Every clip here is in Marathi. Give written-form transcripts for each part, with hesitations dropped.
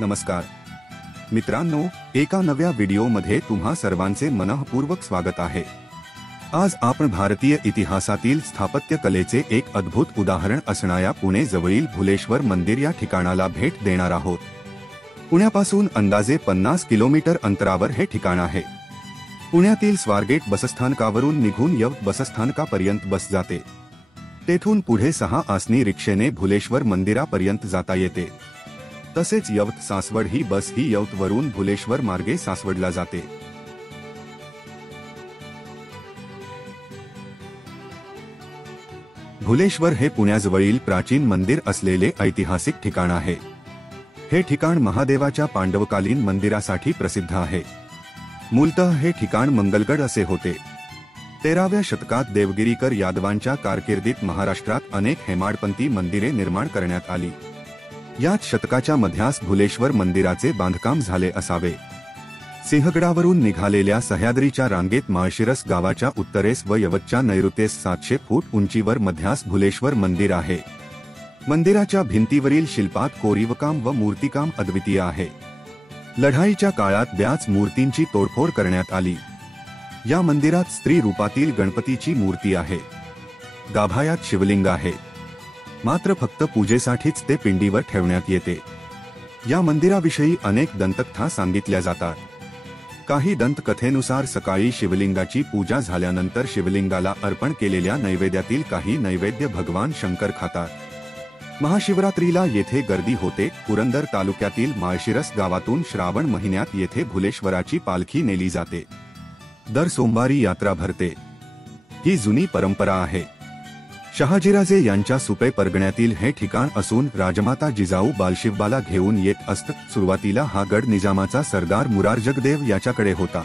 नमस्कार मित्रांनो, एका नव्या व्हिडिओमध्ये तुम्हा सर्वांचे मनःपूर्वक स्वागत आहे। आज आपण भारतीय इतिहासातील स्थापत्य कलेचे एक अद्भुत उदाहरण असणाऱ्या पुणे जवळील भुलेश्वर मंदिर या ठिकाणाला भेट देणार आहोत। पुण्यापासून अंदाजे 50 किलोमीटर अंतरावर हे ठिकाण आहे। पुण्यातील स्वारगेट बसस्थानकावरून निघून यवत बसस्थानकापर्यंत बस जाते। तेथून पुढे 6 आसनी रिक्षेने भुलेश्वर मंदिरापर्यंत जाता येते। तसेच यवत सासवड ही बस ही यवत वरून भुलेश्वर मार्गे सासवडला जाते। भुलेश्वर हे पुण्याजवळील प्राचीन मंदिर असलेले ऐतिहासिक ठिकाण आहे। हे ठिकाण महादेवाच्या पांडवकालीन मंदिरासाठी प्रसिद्ध आहे। मूलतः हे ठिकाण मंगलगड असे होते। 13व्या शतकात देवगिरीकर यादवांच्या कारकिर्दीत महाराष्ट्रात अनेक हेमाडपंथी मंदिरे निर्माण करण्यात आली। याच शतकाच्या मध्यास भुलेश्वर मंदिराचे बांधकाम झाले असावे। सिंहगडावरून निघालेल्या सह्याद्रीच्या रांगेत माळशिरस गावाच्या उत्तरेस व यवतच्या नैऋत्येस 700 फूट उंचीवर मध्यास भुलेश्वर मंदिर आहे। मंदिराच्या भिंतीवरील शिल्पात कोरीवकाम व मूर्तिकाम अद्वितीय आहे। लढाईच्या काळात बऱ्याच मूर्तींची तोडफोड करण्यात आली। या मंदिरात स्त्री रूपातील गणपतीची मूर्ती आहे। गाभायात शिवलिंग आहे, मात्र फक्त पूजेसाठीच ते पिंडीवर ठेवण्यात येते। या मंदिराविषयी अनेक दंतकथा सांगितल्या जातात। काही दंतकथेनुसार सकाळी शिवलिंगाची पूजा झाल्यानंतर शिवलिंगाला अर्पण केलेल्या नैवेद्यातील काही नैवेद्य भगवान शंकर खातात। महाशिवरात्रीला येथे गर्दी होते। पुरंदर तालुक्यातील माळशिरस गावातून श्रावण महिन्यात येथे भुलेश्वराची पालखी नेली जाते। दर सोमवारी यात्रा भरते। ही जुनी परंपरा आहे। शहाजीराजे यांच्या सुपे परगण्यातील हे ठिकाण असून राजमाता जिजाऊ बालशिवबाला घेऊन येत असत। सुरुवातीला हा गड निजामाचा सरदार मुरारजगदेव याच्याकडे होता।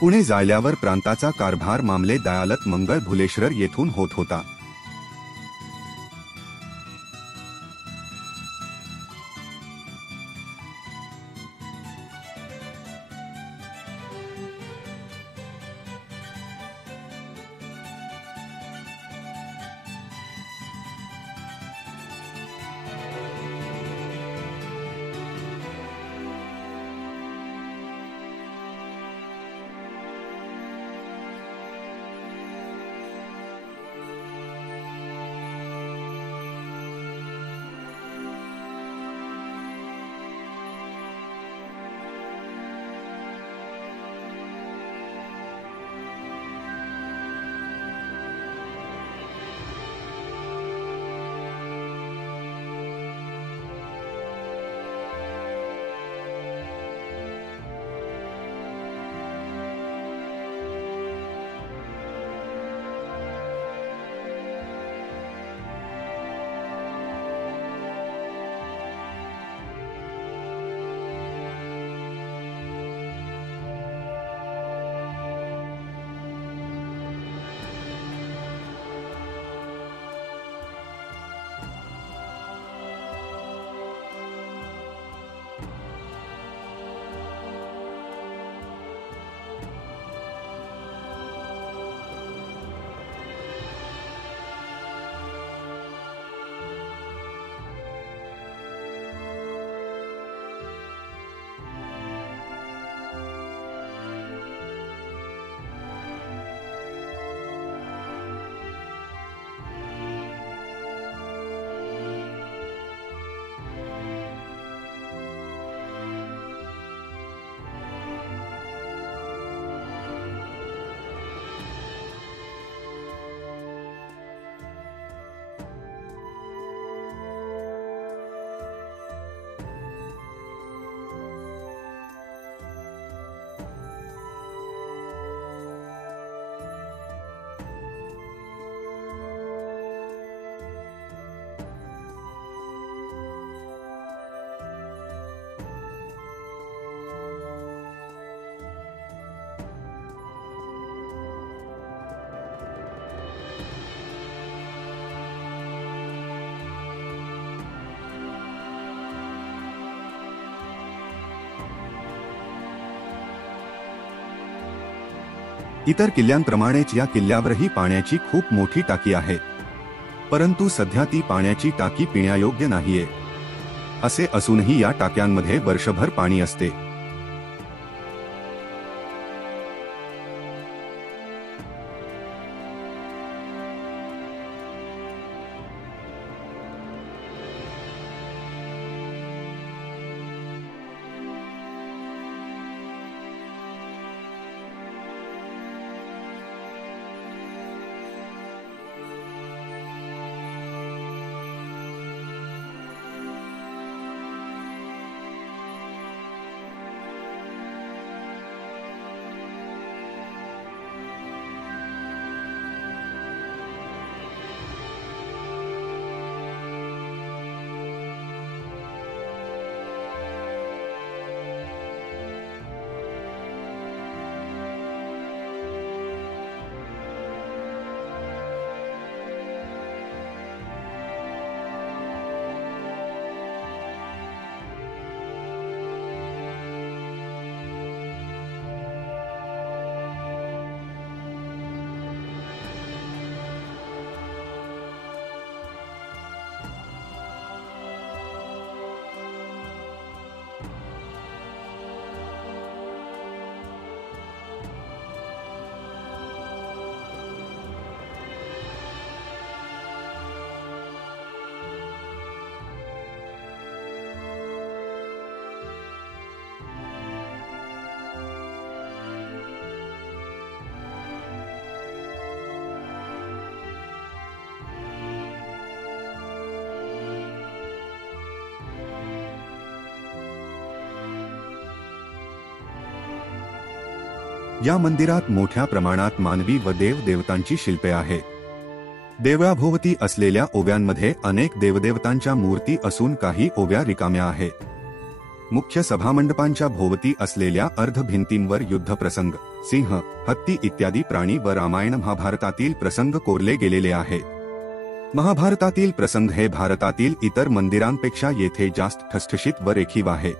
पुणे जाळल्यावर प्रांताचा कारभार मामले दयालत मंगळ भुलेश्वर येथून होत होता। इतर किल्ल्यांप्रमाणेच या किल्ल्यावरही पाण्याची खूप मोठी टाकी आहे, परंतु सध्या ती पाण्याची टाकी पिण्यायोग्य नाहीये। असे असूनही या टाक्यांमध्ये वर्षभर पाणी असते। या मंदिरात मोठ्या प्रमाणात मानवी व देवदेवतांची शिल्पे आहेत। देवळाभोवती असलेल्या ओव्यांमध्ये अनेक देवदेवतांच्या मूर्ती असून काही ओव्या रिकाम्या आहेत। मुख्य सभामंडपांच्या भोवती असलेल्या अर्धभिंतींवर युद्धप्रसंग, सिंह, हत्ती इत्यादी प्राणी व रामायण महाभारतातील प्रसंग कोरले गेलेले आहेत। महाभारतातील प्रसंग हे भारतातील इतर मंदिरांपेक्षा येथे जास्त ठसठशीत व रेखीव आहे।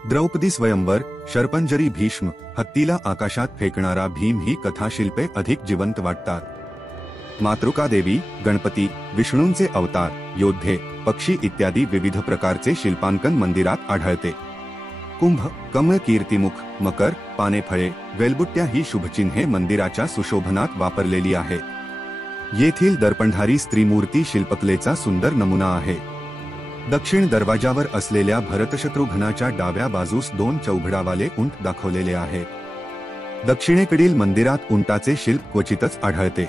द्रौपदी स्वयंवर, शरपंजरी भीष्म, हत्तीला आकाशात फेकणारा भीम ही कथाशिल्पे अधिक जिवंत वाटतात। मातृका देवी, गणपती, विष्णूंचे अवतार, योद्धे, पक्षी इत्यादी विविध प्रकारचे शिल्पांकन मंदिरात आढळते। कुंभ, कमळ, कीर्तिमुख, मकर, पाने, फळे, वेलबुट्ट्या ही शुभचिन्हे मंदिराच्या सुशोभनात वापरलेली आहेत। येथील दर्पणधारी स्त्रीमूर्ती शिल्पकलेचा सुंदर नमुना आहे। दक्षिण दरवाजावर असलेल्या भरतशत्रुघ्नाच्या डाव्या बाजूस 2 चौघडावाले उंट दाखवलेले आहेत। दक्षिणेकडील मंदिरात उंटाचे शिल्प क्वचितच आढळते।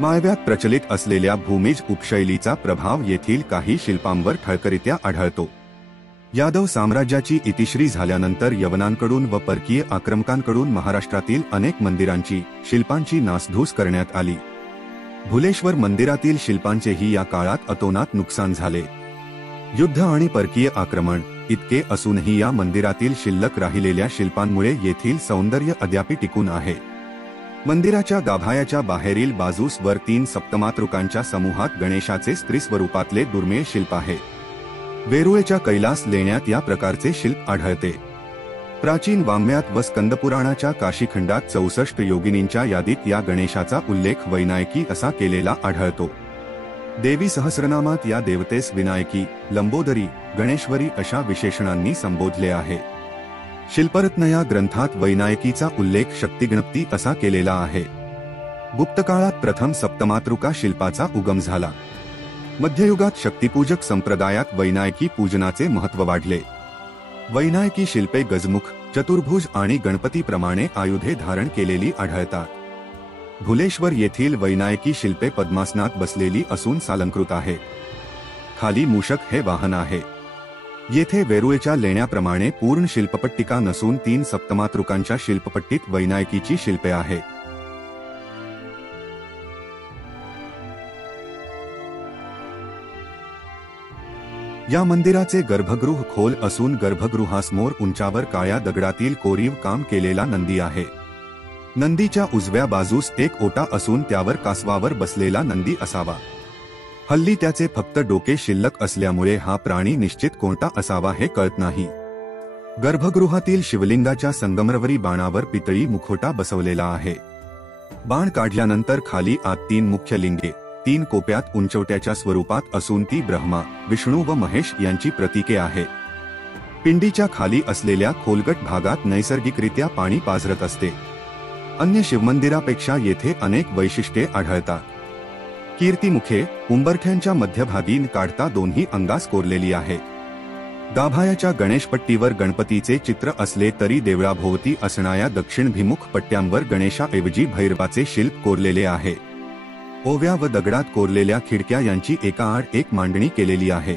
माळव्यात प्रचलित असलेल्या भूमिज उपशैलीचा प्रभाव येथील काही शिल्पांवर ठळकरित्या आढळतो। यादव साम्राज्याची इतिश्री झाल्यानंतर यवनांकडून व परकीय आक्रमकांकडून महाराष्ट्रातील अनेक मंदिरांची, शिल्पांची नासधूस करण्यात आली। भुलेश्वर मंदिरातील शिल्पांचेही या काळात अतोनात नुकसान झाले। युद्ध आणि परकीय आक्रमण इतके असूनही या मंदिरातील शिल्लक राहिलेल्या शिल्पांमुळे येथील सौंदर्य अद्याप टिकून आहे। मंदिराच्या गाभायाच्या बाहेरील बाजूस वर 3 सप्तमातृकांच्या समूहात गणेशाचे स्त्री स्वरूपातले दुर्मिळ शिल्प आहे। वेरूळच्या कैलास लेण्यात या प्रकारचे शिल्प आढळते। प्राचीन वाङ्मयात व स्कंदपुराणाच्या काशीखंडात 64 योगिनींच्या यादीत या गणेशाचा उल्लेख वैनायकी असा केलेला आढळतो। देवी सहस्रनामात या देवतेस विनायकी, लंबोदरी, गणेश्वरी अशा विशेषणांनी संबोधले आहे। शिल्परत्न या ग्रंथात वैनायकीचा उल्लेख शक्तिगणपती असा केलेला आहे। गुप्तकाळात प्रथम सप्तमातृका शिल्पाचा उगम झाला। मध्ययुगात शक्तिपूजक संप्रदायात वैनायकी पूजनाचे महत्त्व वाढले। वैनायकी शिल्पे गजमुख, चतुर्भुज आणि गणपतीप्रमाणे आयुधे धारण केलेली आढळतात। भुलेश्वर येथील वैनायकी शिल्पे पद्मासनात बसलेली असून सालंकृत आहे। खाली मूषक हे वाहन आहे। येथे वेरूळच्या लेण्याप्रमाणे पूर्ण शिल्पपट्टिका नसून 3 सप्तमातृकांच्या शिल्पपट्टीत वैनायकीची शिल्पे आहेत। या मंदिराचे गर्भगृह खोल असून गर्भगृहासमोर उंचावर काळ्या दगडातील कोरीव काम केलेला नंदी आहे। नंदीच्या उजव्या बाजूस एक ओटा असून त्यावर कासवावर बसलेला नंदी असावा। हल्ली त्याचे फक्त डोके शिल्लक असल्यामुळे हा प्राणी निश्चित कोणता असावा हे कळत नाही। गर्भगृहातील शिवलिंगाच्या संगमरवरी बाणावर पितळी मुखोटा बसवलेला आहे। बाण काढल्यानंतर खाली आत 3 मुख्य लिंगे, तीन कोप्यात उंचवट्याच्या स्वरूपात असून ती ब्रह्मा, विष्णू व महेश यांची प्रतीके आहे. पिंडीच्या खाली असलेल्या खोलगट भागात नैसर्गिकरित्या पाणी पाझरत असते. अन्य शिवमंदिरापेक्षा येथे अनेक वैशिष्ट्ये आढळतात. कीर्तिमुखे उंबरठ्यांच्या मध्यभागी काढता दोन्ही अंगास कोरलेली आहे. गाभायाच्या गणेशपट्टीवर गणपतीचे चित्र असले तरी देवळाभोवती असणाऱ्या दक्षिणभिमुख पट्ट्यांवर गणेशाऐवजी भैरवाचे शिल्प कोरलेले आहे. ओव्या व दगडात कोरलेल्या खिडक्या यांची एकाआड एक मांडणी केलेली आहे.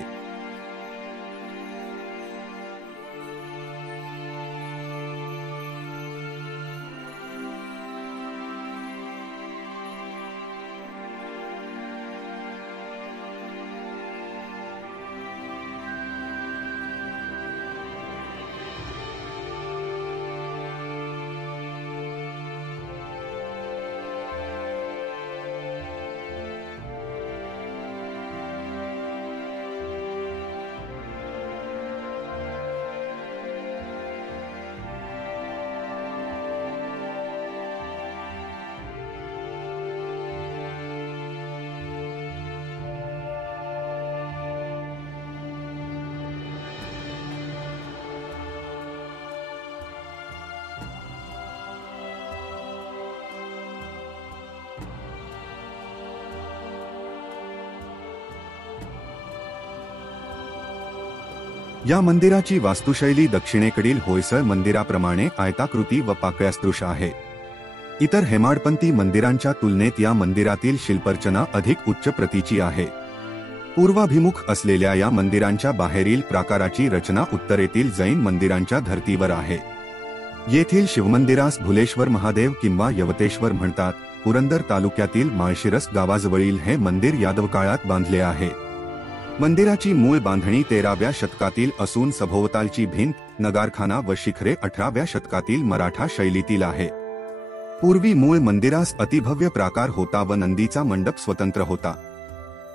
या मंदिराची वास्तुशैली दक्षिणेकडील होयसळ मंदिराप्रमाणे आयताकृती व पाकळ्यासदृश आहे. इतर हेमाडपंथी मंदिरांच्या तुलनेत या मंदिरातील शिल्परचना अधिक उच्च प्रतीची आहे. पूर्वाभिमुख असलेल्या या मंदिरांच्या बाहेरील प्राकाराची रचना उत्तरेतील जैन मंदिरांच्या धर्तीवर आहे. येथील शिवमंदिरास भुलेश्वर महादेव किंवा यवतेश्वर म्हणतात. पुरंदर तालुक्यातील माळशिरस गावाजवळील हे मंदिर यादवकाळात बांधले आहे. मंदिराची मूळ बांधणी 13व्या शतकातील असून सभोवतालची भिंत, नगारखाना व शिखरे 18व्या शतकातील मराठा शैलीतील आहे. पूर्वी मूळ मंदिरास अतिभव्य प्राकार होता व नंदीचा मंडप स्वतंत्र होता.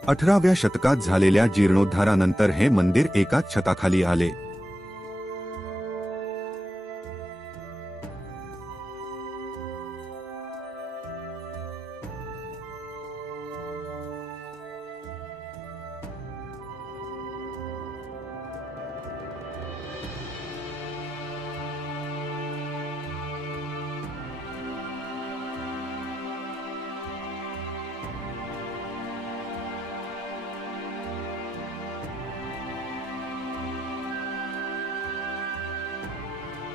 18व्या शतकात झालेल्या जीर्णोद्धारानंतर हे मंदिर एकाच छताखाली आले.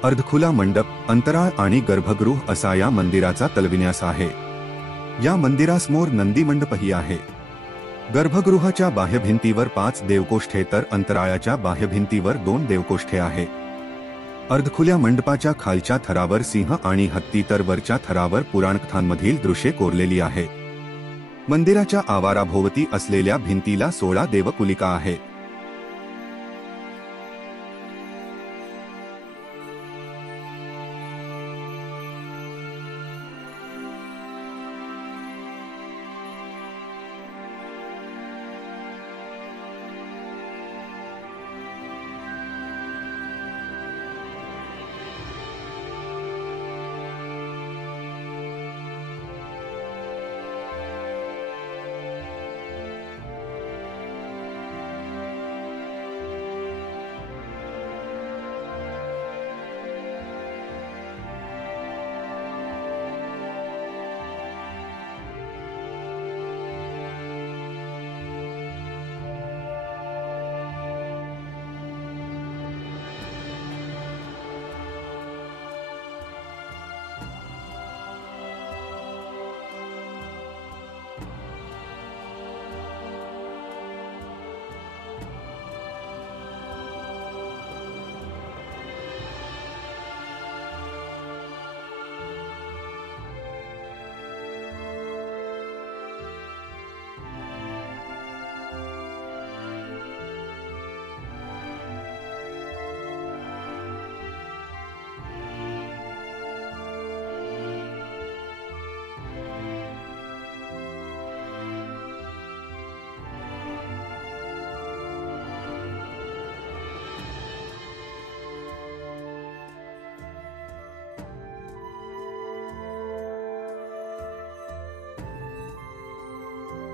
अर्धखुला मंडप, अंतराळ आणि गर्भगृह असा या मंदिराचा तलविन्यास आहे. या मंदिरासमोर नंदी मंडपही आहे. गर्भगृहाच्या बाह्यभिंतीवर 5 देवकोष्ठे तर अंतराळाच्या बाह्यभिंतीवर 2 देवकोष्ठे आहे. अर्धखुल्या मंडपाच्या खालच्या थरावर सिंह आणि हत्ती तर वरच्या थरावर पुराणकथांमधील दृश्ये कोरलेली आहे. मंदिराच्या आवाराभोवती असलेल्या भिंतीला 16 देवकुलिका आहेत.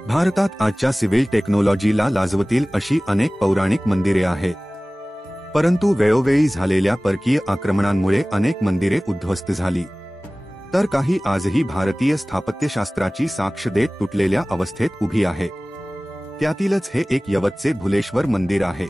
भारतात आजच्या सिव्हिल टेक्नॉलॉजीला लाजवतील अशी अनेक पौराणिक मंदिरे आहेत, परंतु वेळोवेळी झालेल्या परकीय आक्रमणांमुळे अनेक मंदिरे उद्ध्वस्त झाली, तर काही आजही भारतीय स्थापत्यशास्त्राची साक्ष देत तुटलेल्या अवस्थेत उभी आहे. त्यातीलच हे एक यवतचे भुलेश्वर मंदिर आहे.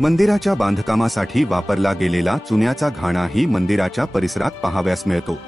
मंदिराच्या बांधकामासाठी वापरला गेलेला चुन्याचा घाणाही मंदिराच्या परिसरात पाहावयास मिळतो.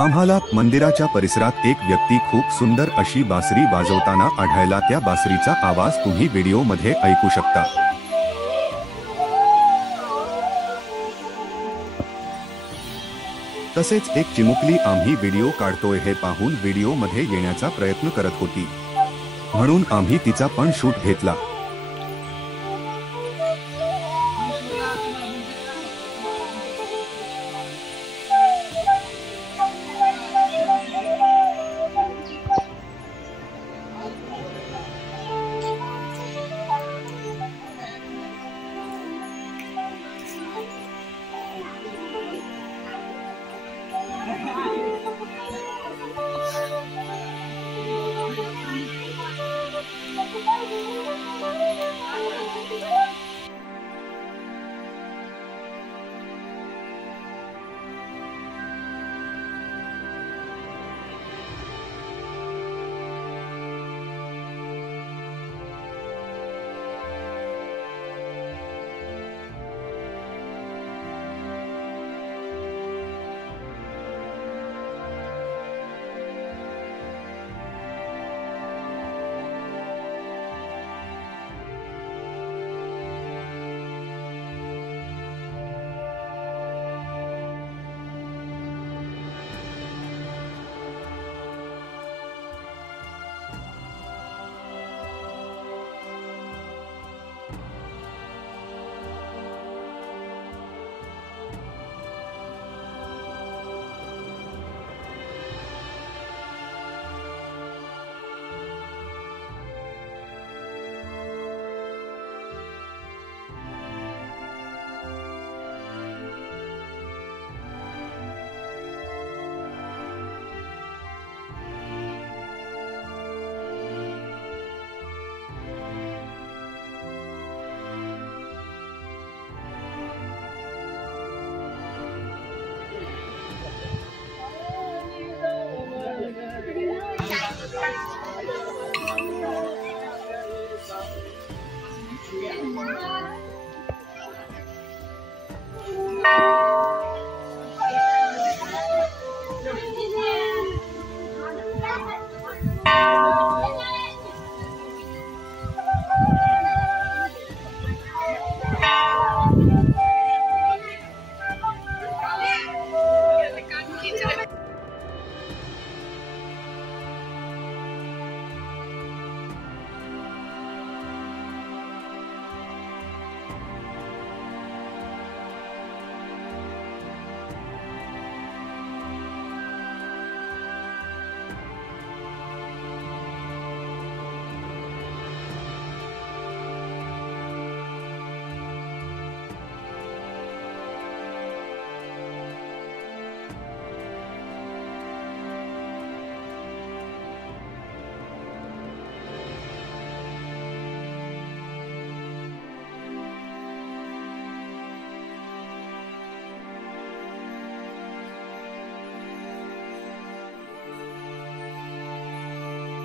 आम्हाला मंदिराच्या परिसरात एक व्यक्ती खूप सुंदर अशी बासरी वाजवताना आढळला. त्या बासरीचा आवाज तुम्ही व्हिडिओमध्ये ऐकू शकता. तसेच एक चिमुकली आम्ही व्हिडिओ काढतोय हे पाहून व्हिडिओमध्ये येण्याचा प्रयत्न करत होती, म्हणून आम्ही तिचा पण शूट घेतला.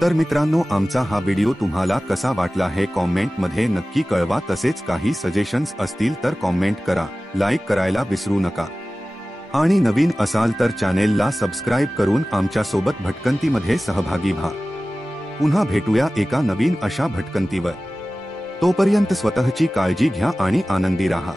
तर मित्रांनो, आमचा हा व्हिडिओ तुम्हाला कसा वाटला हे कॉमेंट मध्ये नक्की कळवा। तसेच काही सजेशन्स असतील तर कॉमेंट करा, लाईक करायला विसरू नका आणि नवीन असाल तर चॅनेलला सबस्क्राइब करून आमच्या सोबत भटकंतीमध्ये सहभागी व्हा। पुन्हा भेटूया एका नवीन अशा भटकंतीवर। तोपर्यंत स्वतःची काळजी घ्या आणि आनंदी राहा।